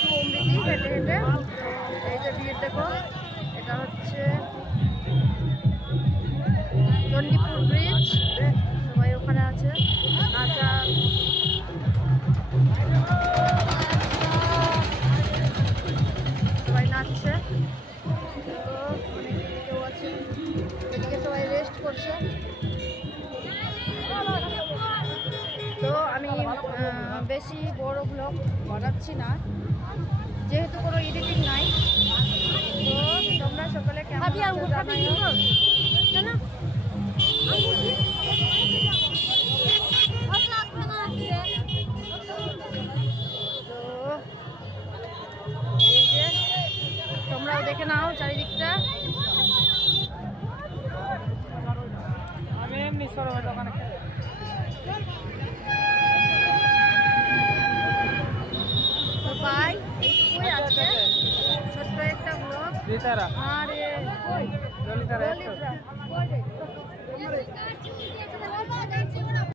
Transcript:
Two অমৃতি হেঁটে হেঁটে। এই যে ভিড় দেখো, এটা হচ্ছে চণ্ডীপুর ব্রিজ। সবাই ওখানে আছে, নাচা সবাই নাচছে। তো অনেক কেউ আছে, এদিকে সবাই রেস্ট করছে। তো আমি বেশি বড় ব্লগ বানাচ্ছি না, যেহেতু কোনো এডিটিং নাই। তো তোমরা সকলে কেমন আছো জানাইও। তো এই যে তোমরাও দেখে নাও চারিদিকটা। আমি এমনি সরবে দোকানে তো বাই, এইটুকুই আজকে ছোট্ট একটা ব্লগ। আরে